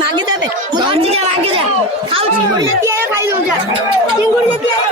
मागे जाबे मुझे मागे जा खाऊ चिंगुड़ी जती है खाई दो जा चिंगुड़ी जती है